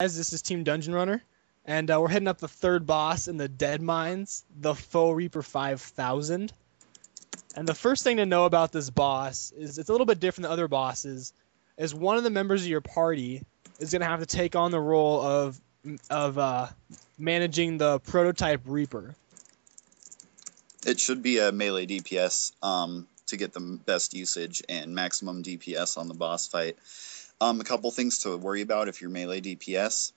Guys, this is Team Dungeon Runner, and we're hitting up the third boss in the Deadmines, the Foe Reaper 5000. And the first thing to know about this boss is it's a little bit different than other bosses, is one of the members of your party is going to have to take on the role of managing the prototype Reaper. It should be a melee DPS to get the best usage and maximum DPS on the boss fight. A couple things to worry about if you're melee DPS.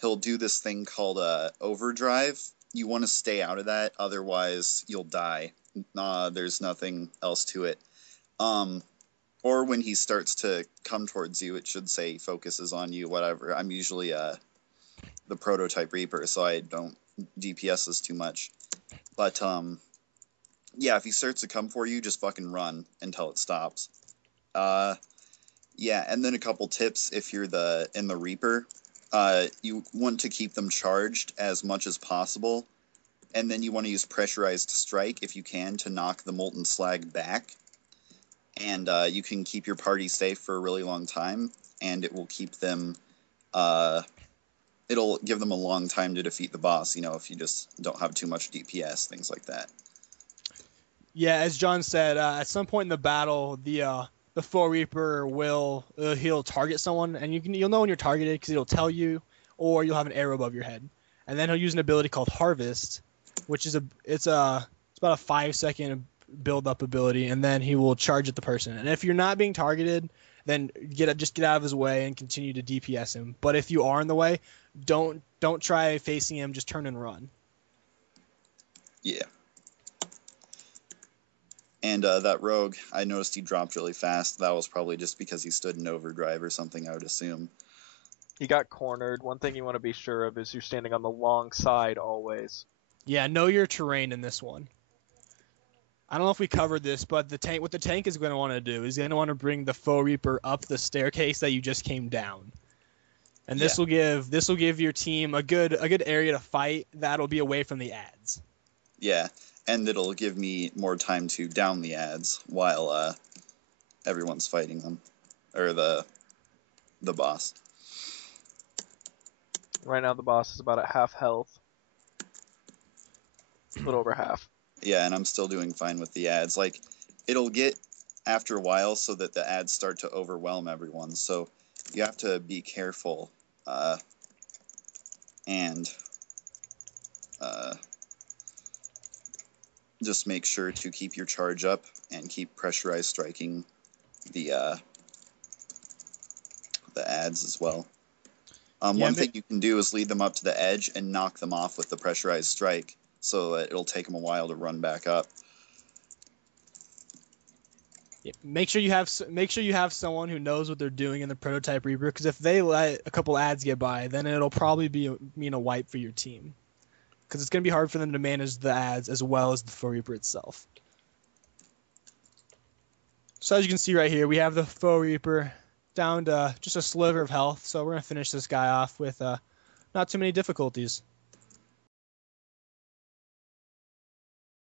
He'll do this thing called overdrive. You want to stay out of that, otherwise you'll die. There's nothing else to it. Or when he starts to come towards you, it should say he focuses on you, whatever. I'm usually the prototype Reaper, so I don't DPS this too much. But yeah, if he starts to come for you, just fucking run until it stops. Yeah, and then a couple tips if you're in the Reaper. You want to keep them charged as much as possible, and then you want to use pressurized strike if you can to knock the molten slag back. And you can keep your party safe for a really long time, and it will keep them. It'll give them a long time to defeat the boss. You know, if you just don't have too much DPS, things like that. Yeah, as John said, at some point in the battle, the Foe Reaper he'll target someone, and you'll know when you're targeted because it'll tell you, or you'll have an arrow above your head, and then he'll use an ability called Harvest, which is it's about a 5-second build up ability, and then he will charge at the person. And if you're not being targeted, then just get out of his way and continue to DPS him. But if you are in the way, don't try facing him. Just turn and run. Yeah. And that rogue, I noticed he dropped really fast. That was probably just because he stood in overdrive or something, I would assume. He got cornered. One thing you want to be sure of is you're standing on the long side always. Yeah, know your terrain in this one. I don't know if we covered this, but what the tank is going to want to do is going to want to bring the Foe Reaper up the staircase that you just came down. And this will give your team a good area to fight that'll be away from the ads. Yeah. And it'll give me more time to down the ads while everyone's fighting them, or the boss. Right now the boss is about at half health. A little over half. Yeah, and I'm still doing fine with the ads. Like, it'll get after a while so that the ads start to overwhelm everyone. So you have to be careful and just make sure to keep your charge up and keep pressurized striking the ads as well. One thing you can do is lead them up to the edge and knock them off with the pressurized strike, so that it'll take them a while to run back up. Yeah, make sure you have someone who knows what they're doing in the prototype Reaper, because if they let a couple ads get by, then it'll probably mean a wipe for your team. Because it's going to be hard for them to manage the ads as well as the Foe Reaper itself. So as you can see right here, we have the Foe Reaper down to just a sliver of health. So we're going to finish this guy off with not too many difficulties.